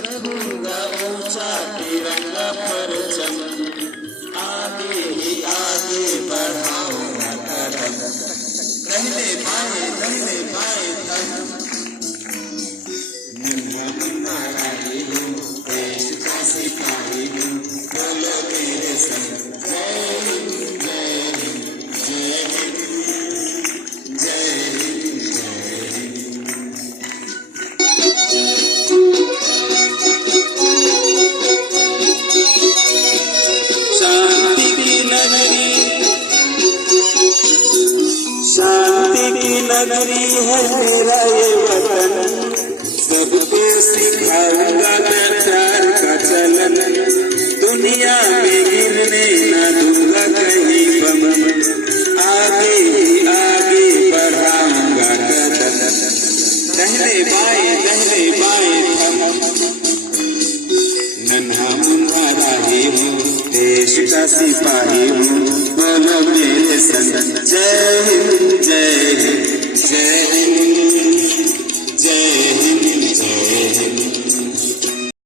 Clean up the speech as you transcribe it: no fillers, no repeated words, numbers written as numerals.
रखूंगा ऊंचा तिरंगा परचम, आगे ही आगे बढ़ाऊंगा कदम, कहने पाए तब मुन्ना मुन्ना राही हूँ, देश का सिपाही हूँ, बोलो मेरे संग जय हिंद जय हिंद जय हिंद जय हिंद जय हिंद। शांति की नगरी, शांति की नगरी है मेरा ये वतन, सबको सिखाऊंगा मैं प्यार का चलन, दुनिया में गिरने न दूंगा कहीं बम, आगे ही आगे बढ़ाऊंगा कदम, दहले बाएं थम, नन्हा मुन्ना राही हूँ, देश का सिपाही हूँ, बोलो मेरे संग जय हिंद जय हिंद जय हिंद।